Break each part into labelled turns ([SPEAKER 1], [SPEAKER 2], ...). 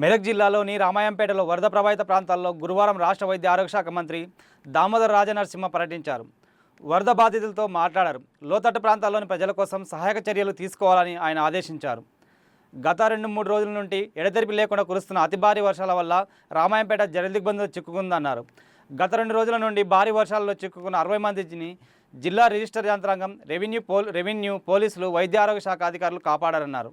[SPEAKER 1] మెదక్ జిల్లాలోని రామాయంపేటలో వరద ప్రభావిత ప్రాంతాల్లో గురువారం రాష్ట్ర వైద్య ఆరోగ్య శాఖ మంత్రి దామోదర్ రాజనరసింహ పర్యటించారు. వరద బాధితులతో మాట్లాడారు. లోతట్టు ప్రాంతాల్లోని ప్రజల కోసం సహాయక చర్యలు తీసుకోవాలని ఆయన ఆదేశించారు. గత రెండు మూడు రోజుల నుండి ఎడతెరిపి లేకుండా కురుస్తున్న అతి భారీ వర్షాల వల్ల రామాయంపేట జలదిగ్బంధంలో చిక్కుకుందన్నారు. గత రెండు రోజుల నుండి భారీ వర్షాలలో చిక్కుకున్న అరవై మందిని జిల్లా రిజిస్టర్ యంత్రాంగం రెవెన్యూ పోల్ రెవెన్యూ పోలీసులు వైద్య ఆరోగ్య శాఖ అధికారులు కాపాడారన్నారు.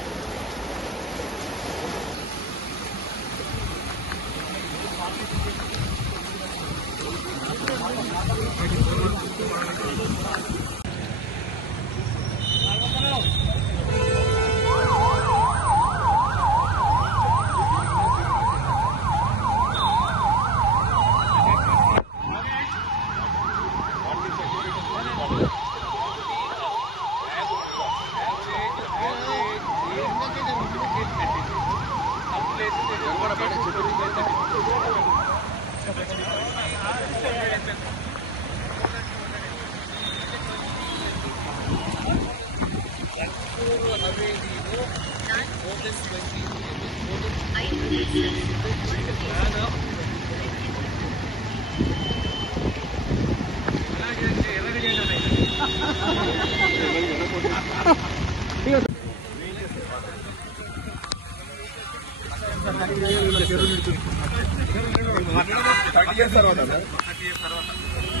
[SPEAKER 1] థర్టీ
[SPEAKER 2] ఇయర్స్ తర్వాత సార్ థర్టీ ఇయర్స్ తర్వాత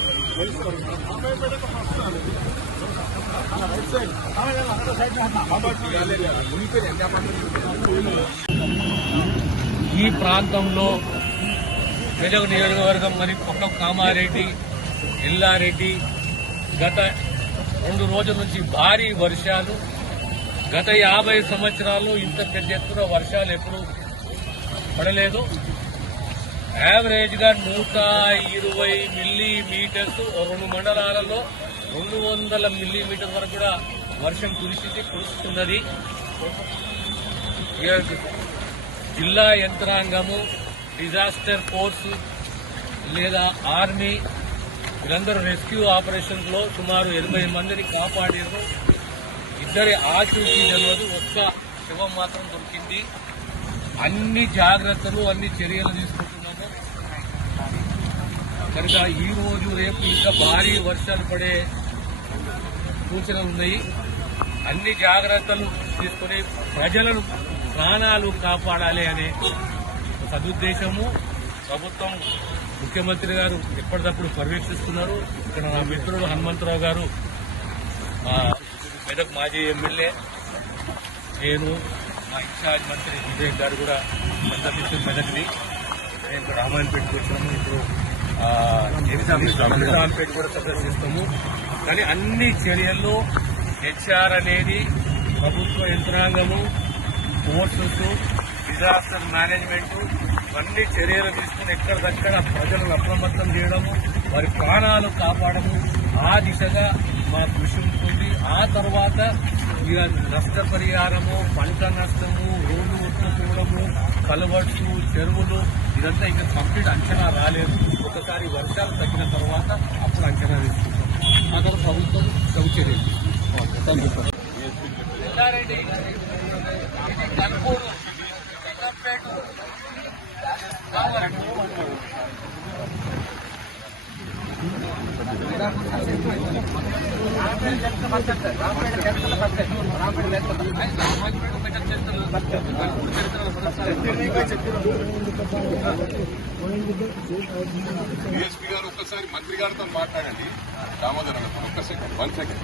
[SPEAKER 3] ఈ ప్రాంతంలో మెదక్ నియోజకవర్గం మరి పక్క కామారెడ్డి ఎల్లారెడ్డి గత రెండు రోజుల నుంచి భారీ వర్షాలు. గత యాభై సంవత్సరాల్లో ఇంత పెద్ద ఎత్తున వర్షాలు ఎప్పుడూ పడలేదు. యావరేజ్గా నూట ఇరవై మిల్లీమీటర్స్ రెండు మండలాలలో రెండు వందల మిల్లీమీటర్ వరకు కూడా వర్షం కురిసింది కురుస్తున్నది. జిల్లా యంత్రాంగము డిజాస్టర్ ఫోర్స్ లేదా ఆర్మీ వీరందరూ రెస్క్యూ ఆపరేషన్స్లో సుమారు ఎనభై మందిని కాపాడారు. ఇద్దరి ఆచూకీ తెలియదు ఒక్క శవం మాత్రం దొరికింది. అన్ని జాగ్రత్తలు అన్ని చర్యలు తీసుకుంటున్నారు. కనుక ఈ రోజు రేపు ఇంకా భారీ వర్షాలు పడే సూచనలు ఉన్నాయి అన్ని జాగ్రత్తలు తీసుకుని ప్రజలను ప్రాణాలు కాపాడాలి అనే సదుద్దేశము. ప్రభుత్వం ముఖ్యమంత్రి గారు ఎప్పటికప్పుడు పర్యవేక్షిస్తున్నారు. ఇక్కడ నా మిత్రుడు హనుమంతరావు గారు మెదక్ మాజీ ఎమ్మెల్యే. నేను మా ఇన్ఛార్జ్ మంత్రి విజయ్ గారు కూడా సందర్శించిన మెదక్ని. నేను ఇక్కడ రామాయణపేటకు వచ్చినాము ఇప్పుడు నిజాంపేట కూడా సందర్శిస్తాము కానీ అన్ని చర్యల్లో హెచ్ఆర్ అనేది ప్రభుత్వ యంత్రాంగము ఫోర్సెస్ డిజాస్టర్ మేనేజ్మెంట్ ఇవన్నీ చర్యలు తీసుకుని ఎక్కడిదక్కడ ప్రజలను అప్రమత్తం చేయడము వారి ప్రాణాలు కాపాడము ఆ దిశగా మా కృషి ఉంటుంది. ఆ తర్వాత నష్ట పరిహారము పంట నష్టము రోడ్డు ఒట్టుకోవడము కలవట్లు చెరువులు ఇదంతా ఇంకా కంప్లీట్ అంచనా రాలేదు. ఒకసారి వర్షాలు తగ్గిన తర్వాత అప్పుడు అంచనా తీసుకుంటాం ఆ తర్వాత ప్రభుత్వం చర్యలు థ్యాంక్
[SPEAKER 2] డిఎస్పీ గారు ఒక్కసారి మంత్రి గారితో మాట్లాడండి. దామోదర్ గారు ఒక్క సెకండ్ వన్ సెకండ్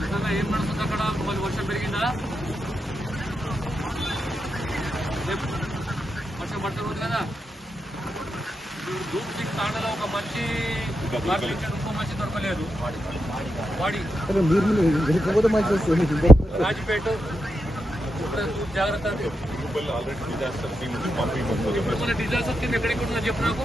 [SPEAKER 3] నిజంగా ఏం నడుస్తుంది అక్కడ? మరి వర్షం పెరిగిందా? వర్షం పడుతుంది కదా. డూప్ సిక్స్ తాండలో ఒక మంచి కార్మికుడు ఇంకో మంచి దొరకలేదు. వాడి రాజపేట జాగ్రత్త.
[SPEAKER 2] డిజాస్టర్
[SPEAKER 3] కింద ఎక్కడికి ఉంటుందని చెప్పు నాకు.